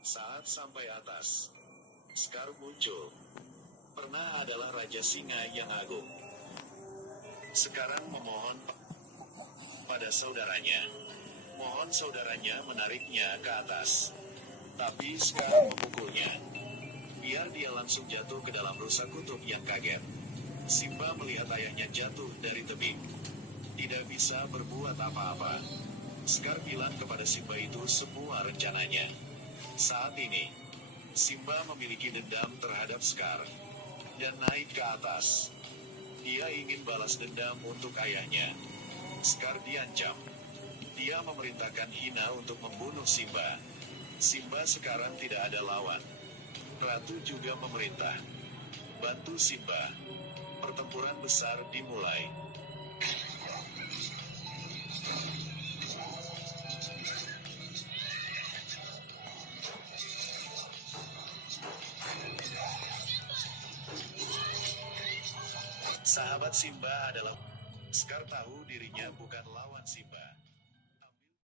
Saat sampai atas, Scar muncul. Pernah adalah Raja Singa yang agung. Sekarang memohon pada saudaranya. Mohon saudaranya menariknya ke atas. Tapi Scar memukulnya. Biar dia langsung jatuh ke dalam rusa kutub yang kaget. Simba melihat ayahnya jatuh dari tebing. Tidak bisa berbuat apa-apa. Scar bilang kepada Simba itu semua rencananya. Saat ini, Simba memiliki dendam terhadap Scar dan naik ke atas. Dia ingin balas dendam untuk ayahnya. Scar diancam. Dia memerintahkan Hina untuk membunuh Simba. Simba sekarang tidak ada lawan. Ratu juga memerintah. Bantu Simba. Pertempuran besar dimulai. Sahabat Simba adalah Scar tahu dirinya bukan lawan Simba.